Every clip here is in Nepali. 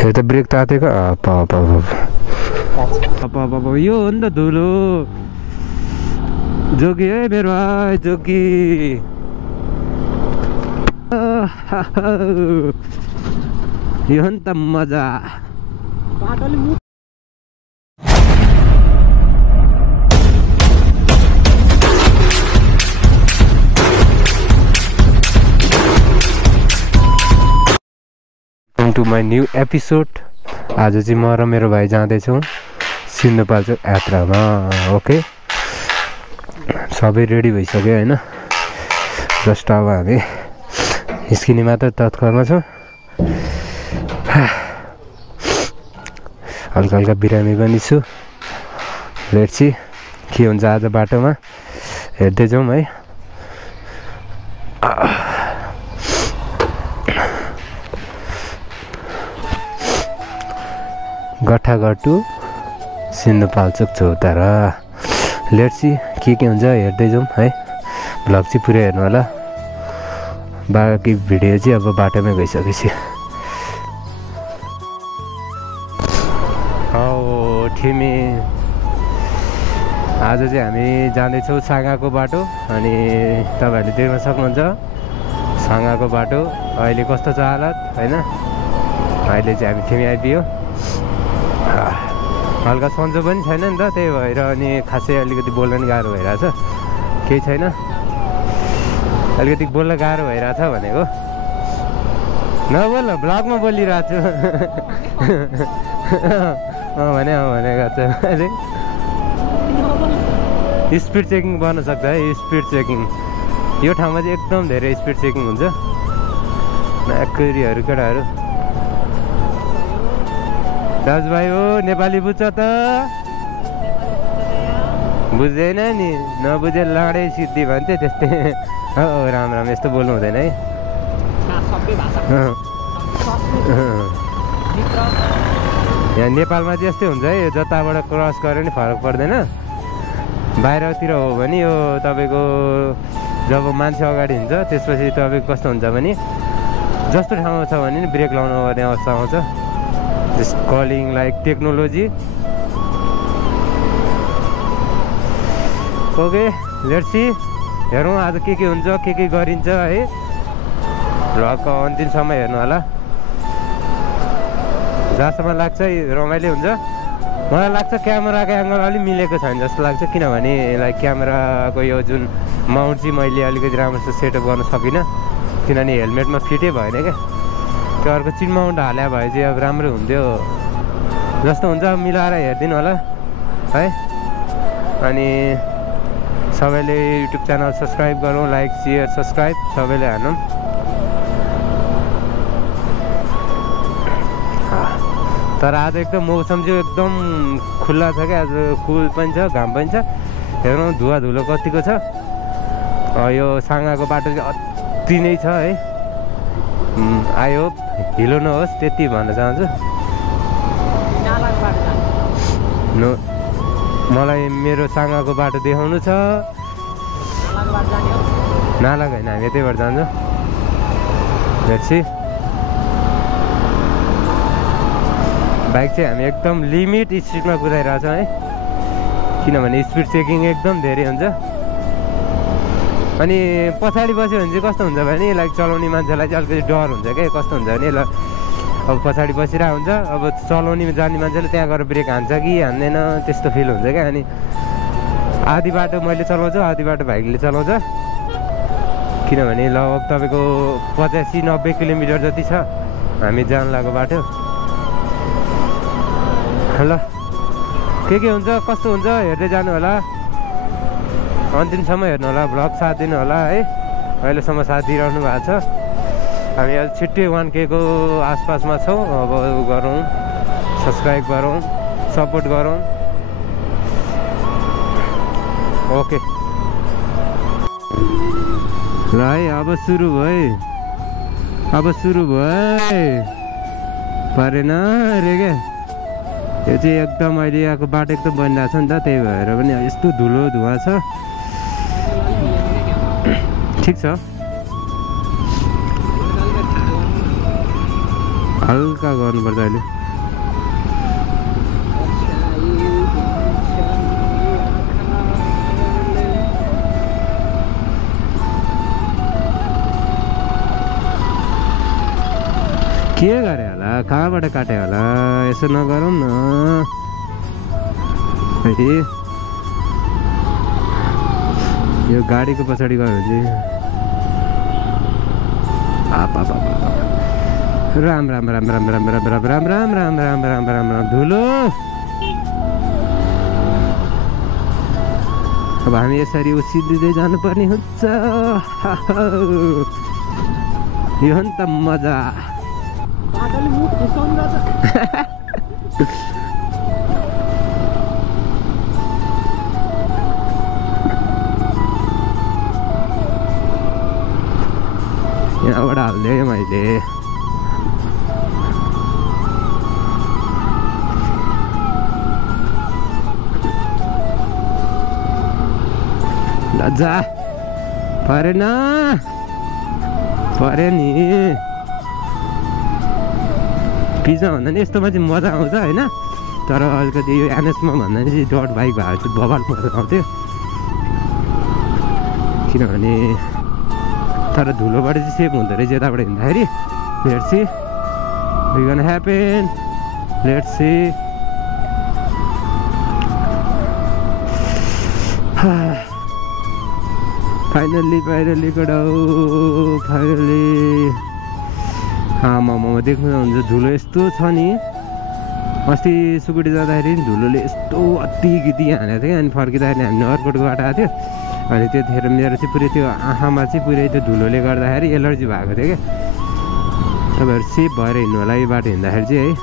यो त ब्रेक तातेको यो हो नि त धुलो जोगी है मेरो भाइ जोगी यो नि त मजा टु माई न्यू एपिसोड। आज चाहिँ म र मेरो भाइ जाँदैछौँ सिन्धुपाल्चोक यात्रामा। ओके सबै रेडी भइसक्यो होइन, जस्ट अब हामी निस्किने मात्र तत्कालमा छौँ। हल्का हल्का बिरामी पनि छु। लेट्स सी के हुन्छ आज बाटोमा, हेर्दै जाउँ है। गट्टाघट्टु सिन्धुपाल्चोक चौतारा। लेट्स सी के हुन्छ हेर्दै जाउँ है। भ्लग चाहिँ पुरै हेर्नु होला, बाँकी भिडियो चाहिँ अब बाटोमै गइसकेपछि। ठिमी आज चाहिँ हामी जाँदैछौँ साँगाको बाटो। अनि तपाईँहरूले देख्न सक्नुहुन्छ साँगाको बाटो अहिले कस्तो छ हालत होइन। अहिले चाहिँ हामी ठिमी आइपुग्यो। हल्का सन्चो पनि छैन नि त, त्यही भएर अनि खासै अलिकति बोल्न पनि गाह्रो भइरहेछ। केही छैन, अलिकति बोल्न गाह्रो भइरहेछ भनेको। नबोल ब्लगमा बोलिरहेको छु भनेको छ। स्पिड चेकिङ बन्न सक्छ है, स्पिड चेकिङ। यो ठाउँमा चाहिँ एकदम धेरै स्पिड चेकिङ हुन्छ। नाकरीहरू केटाहरू दाजुभाइ हो, नेपाली बुझ्छ त? बुझ्दैन नि, नबुझे लाडै सिद्धि भन्थे त्यस्तै। राम राम, यस्तो बोल्नु हुँदैन है। यहाँ नेपालमा चाहिँ यस्तै हुन्छ है, जताबाट क्रस गरे नि फरक पर्दैन। बाहिरतिर हो भने यो तपाईँको जब मान्छे अगाडि हुन्छ त्यसपछि तपाईँको कस्तो हुन्छ भने जस्तो ठाउँमा छ भने नि ब्रेक लाउनु पर्ने अवस्था आउँछ। Just calling like technology. Okay let's see, हेरौँ आज के हुन्छ, के गरिन्छ है। भ्लगको अन्तिमसम्म हेर्नु होला। जहाँसम्म लाग्छ रमाइलो हुन्छ। मलाई लाग्छ क्यामेराको एङ्गल अलिक मिलेको छैन जस्तो लाग्छ, किनभने लाइक क्यामेराको यो जुन माउन्ट चाहिँ मैले अलिकति राम्रोसँग सेटअप गर्न सकिनँ, किनभने हेलमेटमा फिटै भएन क्या। त्यो अर्को चिन माउन्ट हाले भए चाहिँ अब राम्रो हुन्थ्यो जस्तो हुन्छ। मिलाएर हेरिदिनु होला है। अनि सबैले युट्युब च्यानल सब्सक्राइब गरौँ, लाइक सेयर सब्सक्राइब सबैले हानौँ। तर आज एकदम मौसम चाहिँ एकदम खुल्ला छ क्या। आज कुल पनि छ, घाम पनि छ। हेरौँ धुवा धुलो कतिको छ। यो साँगाको बाटो चाहिँ अति नै छ है। आई होप हिलो नहोस्, त्यति भन्न चाहन्छु। मलाई मेरो साँगाको बाटो देखाउनु छ। नालाको होइन, हामी यतैबाट जान्छौँ। Let's see. बाइक चाहिँ हामी एकदम लिमिट स्पिडमा कुदाइरहेछौँ है, किनभने स्पिड चेकिङ एकदम धेरै हुन्छ। अनि पछाडि बस्यो भने चाहिँ कस्तो हुन्छ भने लाइक चलाउने मान्छेलाई चाहिँ अलिकति डर हुन्छ क्या। कस्तो हुन्छ भने ल अब पछाडि बसिरहेको हुन्छ, अब चलाउने जाने मान्छेले त्यहाँ गएर ब्रेक हान्छ कि हान्दैन त्यस्तो फिल हुन्छ क्या। अनि आधी बाटो मैले चलाउँछु, आधी बाटो भाइले चलाउँछ, किनभने लगभग तपाईँको 85-90 किलोमिटर जति छ हामी जान लागेको बाटो। ल के हुन्छ कस्तो हुन्छ हेर्दै जानु होला, अन्तिमसम्म हेर्नु होला। भ्लग साथ दिनु होला है। अहिलेसम्म साथ दिइरहनु भएको छ। हामी अहिले छिट्टै 1K को आसपासमा छौँ। अब गरौँ, सब्सक्राइब गरौँ, सपोर्ट गरौँ। ओके ल है, अब सुरु भयो, अब सुरु भयो। परेन रे क्या। यो चाहिँ एकदम अहिले यहाँको बाटो एकदम बनिरहेको छ नि त, त्यही भएर पनि यस्तो धुलो धुवा छ। ठिक छ। हल्का गर्नुपर्छ अहिले। के गरे होला, कहाँबाट काटे होला, यसो नगरौँ न। यो गाडीको पछाडि गयो भने चाहिँ राम राम राम राम राम राम राम राम राम राम राम राम राम राम धुलो। अब हामी यसरी उसिँदै जानुपर्ने हुन्छ। यो हो नि त मजा। यहाँबाट हाल्दै मैले जा परेन पऱ्यो नि। पिज्जा भन्दा नि यस्तोमा चाहिँ मजा आउँछ होइन। तर अलिकति यो एनएसमा भन्दा नि डट बाइक भएको चाहिँ बबाल मजा आउँथ्यो। किनभने तर धुलोबाट चाहिँ सेफ हुँदो रहेछ यताबाट हिँड्दाखेरि। Let's see we gonna happen, let's see. Finally गडाउ फाइनल्ली। आमामा देख्नुहुन्छ धुलो यस्तो छ नि। अस्ति सुकुटी जाँदाखेरि धुलोले यस्तो अति गीति हानेको थियो। अनि फर्किँदाखेरि हामी अर्कोटको बाटो आएको थियो। अनि त्यतिखेर मेरो चाहिँ पुरै त्यो आँखामा चाहिँ पुरै त्यो धुलोले गर्दाखेरि एलर्जी भएको थियो क्या। तपाईँहरू सेफ भएर हिँड्नु होला यो बाटो हिँड्दाखेरि चाहिँ है।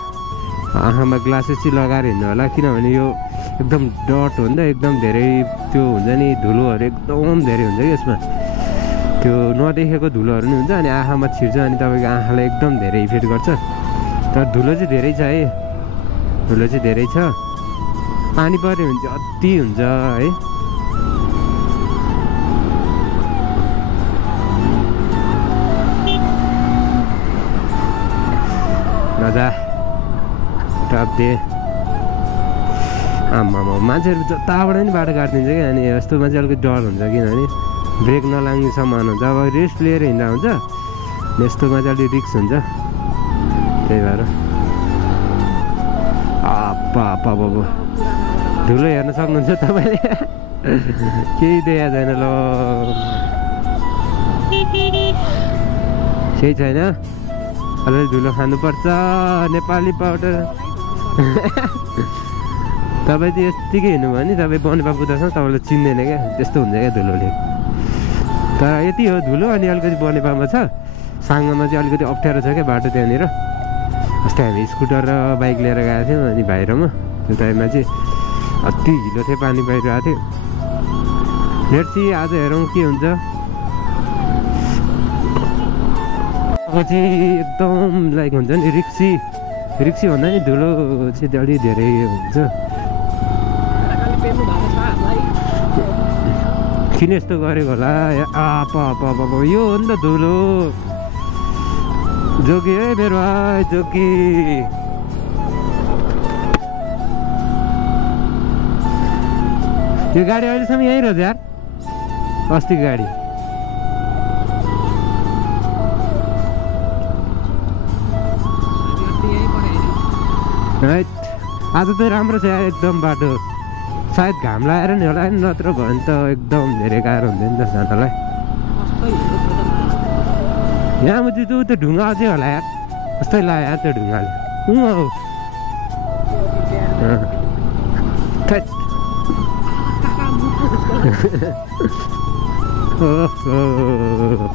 आँखामा ग्लासेस चाहिँ लगाएर हिँड्नु होला। किनभने यो एकदम डट हो नि त, एकदम धेरै त्यो हुन्छ नि, धुलोहरू एकदम धेरै हुन्छ कि यसमा। त्यो नदेखेको धुलोहरू नि हुन्छ अनि आँखामा छिर्छ। अनि तपाईँको आँखालाई एकदम धेरै इफेक्ट गर्छ। तर धुलो चाहिँ धेरै छ है, धुलो चाहिँ धेरै छ। पानी पऱ्यो भने चाहिँ अति हुन्छ है। मजा टप्दे। आमामा मान्छेहरू जताबाट नि बाटो काटिदिन्छ क्या। अनि यस्तोमा चाहिँ अलिकति डर हुन्छ किनभने ब्रेक नलाग्ने सम्भावना हुन्छ। अब रेस्ट लिएर हिँड्दा हुन्छ, यस्तोमा चाहिँ अलिक रिक्स हुन्छ। त्यही भएर बाबु धुलो हेर्न सक्नुहुन्छ तपाईँले। केही देखा छैन ल, केही छैन। अलिअलि धुलो खानुपर्छ नेपाली पाउडर। तपाईँ चाहिँ यत्तिकै हिँड्नु भयो नि तपाईँ बनेपा पुग्दासम्म तपाईँलाई चिन्दैन क्या। त्यस्तो हुन्छ क्या धुलोले। तर यति हो धुलो। अनि अलिकति बनेपामा छ, साङ्गामा चाहिँ अलिकति अप्ठ्यारो छ क्या बाटो त्यहाँनिर। अस्ति हामी स्कुटर र बाइक लिएर गएको थियौँ। अनि बाहिरमा त्यो टाइममा चाहिँ अति हिलो थियो, पानी परिरहेको थियो। लेट्स सी आज हेरौँ के हुन्छ। अब चाहिँ एकदम लाइक हुन्छ नि रिक्सी भन्दा नि धुलो चाहिँ अलिक धेरै हुन्छ। किन यस्तो गरेको होला। यो हो नि त धुलो। जोगी है मेरो भाइ जोगी। यो गाडी अहिलेसम्म यहीँ रहेछ यार, अस्तिको गाडी। आज त राम्रो छ यार एकदम बाटो। सायद घाम लगाएर नि होला, नत्र भयो भने त एकदम धेरै गाह्रो हुन्थ्यो नि त जानलाई। यहाँ म त्यो ढुङ्गा अझै होला यार, कस्तै लाग्यो यार त्यो ढुङ्गाले।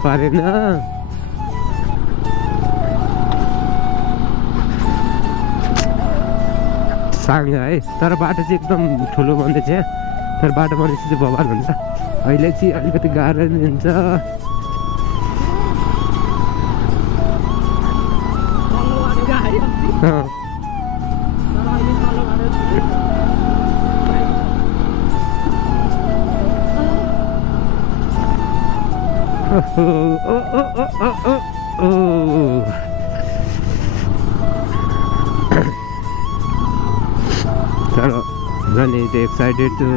परेन साङ्गा है। तर बाटो चाहिँ एकदम ठुलो बन्दैछ यहाँ। तर बाटो बनेपछि चाहिँ बवाल हुन्छ। अहिले चाहिँ अलिकति गाह्रो नि हुन्छ। तर हुन्छ नि त्यो एक्साइटेड त्यो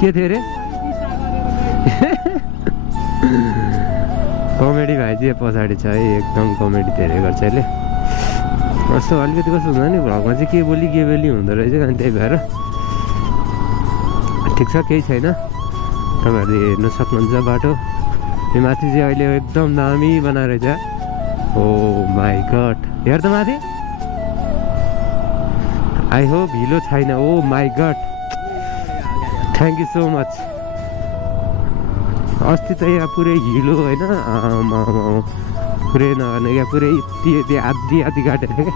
के थियो अरे कमेडी भाइ चाहिँ पछाडि छ है एकदम कमेडी धेरै गर्छ अहिले कस्तो अलिकति कस्तो हुन्छ नि भ्लगमा चाहिँ के बोली हुँदो रहेछ अनि त्यही भएर ठिक छ केही छैन तपाईँहरूले हेर्नु सक्नुहुन्छ बाटो यो माथि चाहिँ अहिले एकदम दामी बनाएर रहेछ ओ माई गड हेर त माथि आई होप हिलो छैन oh my God thank you so much अस्ति त यहाँ पुरै हिलो होइन पुरै नगर्ने क्या पुरै यति आधी काटेर क्या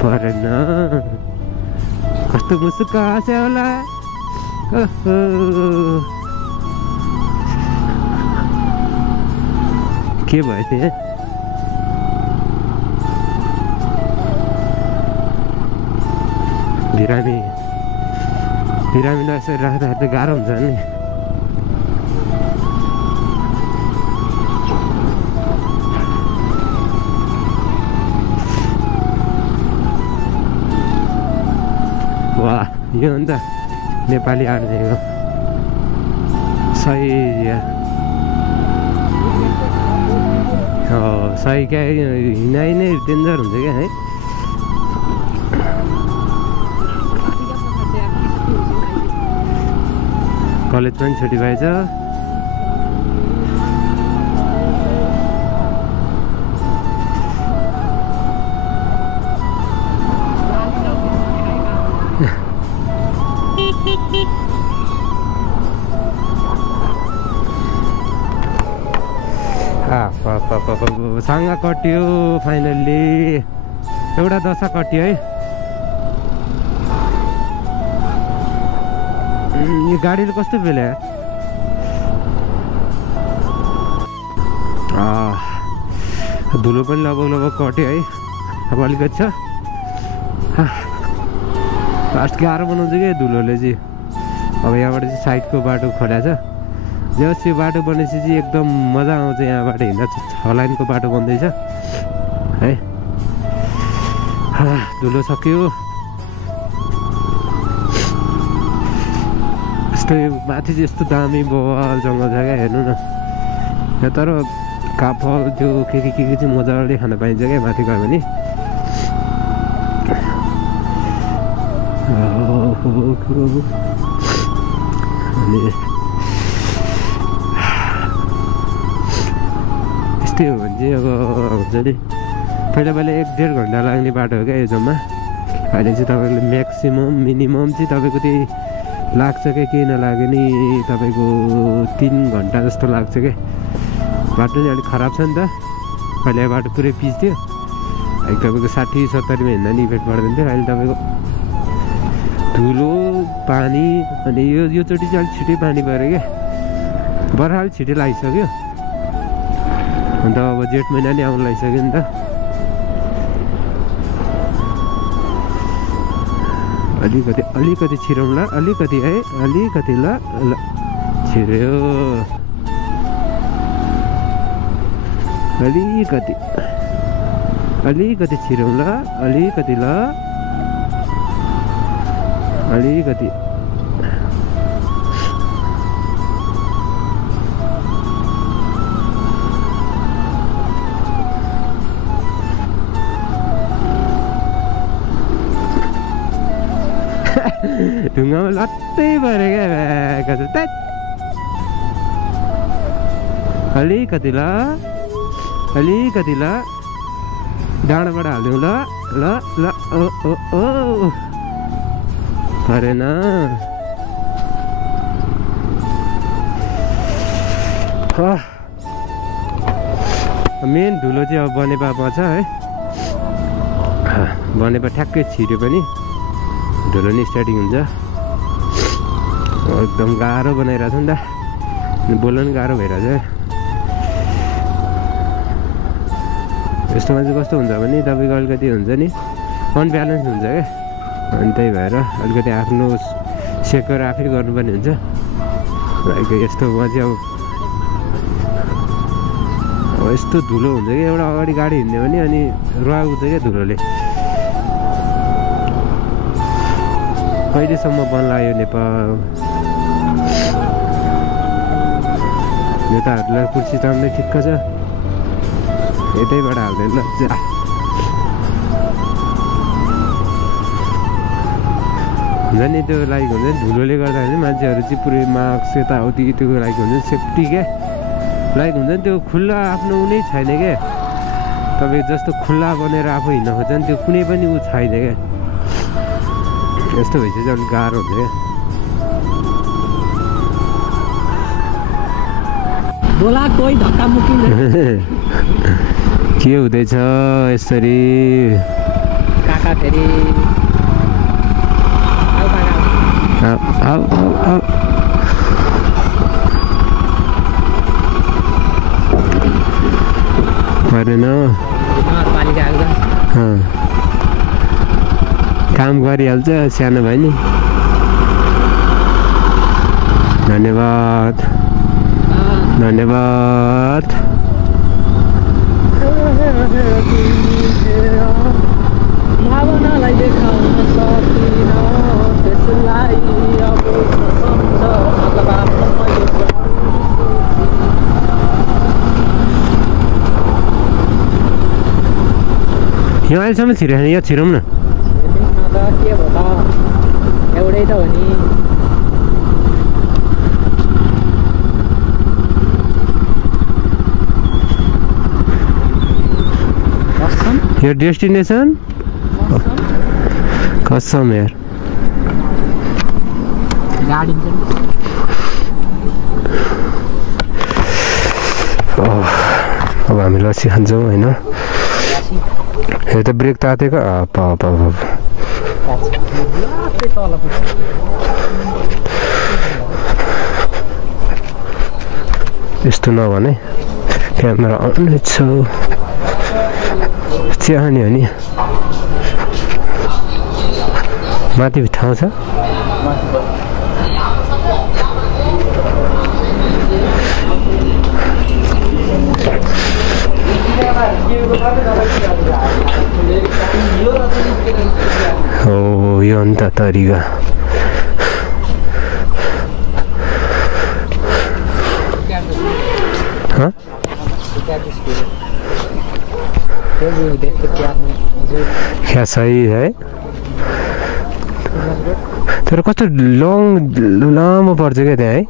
परेन कस्तो मुसुक्क हाँस्यो होला के भयो त्यहाँ बिरामीलाई यसरी राख्दाखेरि त गाह्रो हुन्छ नि वाह यो हो नि त नेपाली आर्ट भनेको सही सही क्या हिँडाइ नै डेन्जर हुन्छ क्या है कलेज पनि छुट्टी भएछ साङ्गा कट्यो फाइनल्ली एउटा दशा कट्यो है यो गाडीले कस्तो बेला धुलो पनि लगभग कट्यो है अब अलिकति छ लास्ट गाह्रो बनाउँछ क्या धुलोले चाहिँ अब यहाँबाट चाहिँ साइडको बाटो खोला छ जस यो बाटो बनेपछि चाहिँ एकदम मजा आउँछ यहाँबाट हिँड्दा 6 लाइनको बाटो बन्दैछ है धुलो सक्यो यस्तो माथि चाहिँ यस्तो दामी बवाल जङ्गल छ क्या हेर्नु न यहाँ तर काफल त्यो के चाहिँ मजाले खान पाइन्छ क्या माथि गयो भने अनि यस्तै हो भने चाहिँ अब हुन्छ नि पहिला 1-1.5 घन्टा लाग्ने बाटो हो क्या यो जम्मा अहिले चाहिँ तपाईँले म्याक्सिमम मिनिमम चाहिँ तपाईँको त्यही लाग्छ क्या केही नलाग्यो नि तपाईँको 3 घन्टा जस्तो लाग्छ क्या बाटो चाहिँ अलिक खराब छ नि त पहिला बाटो पुरै पिच थियो अहिले तपाईँको 60-70 मा हिँड्दा नि इफेक्ट पर्दैन थियो अहिले तपाईँको धुलो पानी अनि यो चोटि चाहिँ अलिक छिटै पानी पऱ्यो क्या बर्खा अलिक छिटै लागिसक्यो अन्त अब जेठ महिना नि आउनु लागिसक्यो नि त अलिकति छिरौँला अलिकति है अलिकति ल छिर्यो अलिकति छिरौँला अलिकति ल अलिकति ढुङ्गामा लट्टै पऱ्यो क्या अलिकति ल डाँडाबाट हालिदिउँ ल ल ल ओ ओ ओ परेन मेन धुलो चाहिँ अब बनेपामा छ है बनेपा ठ्याक्कै छिर्यो पनि धुलो नि स्टार्टिङ हुन्छ एकदम गाह्रो बनाइरहेको छ नि त बोल्न पनि गाह्रो भइरहेछ यस्तोमा चाहिँ कस्तो हुन्छ भने तपाईँको अलिकति हुन्छ नि अनब्यालेन्स हुन्छ क्या अनि त्यही भएर अलिकति आफ्नो सेकेर आफै गर्नुपर्ने हुन्छ। लाइक यस्तोमा चाहिँ अब यस्तो धुलो हुन्छ कि एउटा अगाडि गाडी हिँड्ने भने अनि रुवाउँछ क्या धुलोले। कहिलेसम्म बन्ला यो नेपाल? नेताहरूलाई कुर्सी तान्दै ठिक्क छ, यतैबाट हाल्दैन जा। हुन्छ नि त्यो लाइक हुन्छ नि धुलोले गर्दाखेरि मान्छेहरू चाहिँ पुरै मास्क यताउति त्यो लाइक हुन्छ नि सेफ्टी क्या। लाइक हुन्छ नि त्यो खुल्ला आफ्नो उनी छैन क्या। तपाईँ जस्तो खुल्ला बनेर आफू हिँड्न खोज्छ नि त्यो कुनै पनि ऊ छैन क्या। यस्तो भएपछि चाहिँ अलिक गाह्रो हुन्छ क्या। बोला कोही धक्कामुक्की के हुँदैछ यसरी? काका फेरि परेन काम गरिहाल्छ सानो भाइ नि। धन्यवाद धन्यवाद। भावनालाई देखाउन सकिन त्यसलाई अब सम्झ मतलब आफ्नो यहाँ अहिलेसम्म छिरेन, यहाँ छिरौँ न। के भयो त एउटै त हो नि। यो डेस्टिनेसन कसम यार। गाडी अब हामी लस्सी खान्छौँ होइन। यो त ब्रेक तातेको यस्तो नभने क्यामेरा अन छ। चिया नि हो नि माथि ठाउँ छ। हो यो अन्त तरिका क्या सही है। तर कस्तो लङ लामो पर्छ क्या त्यहाँ है।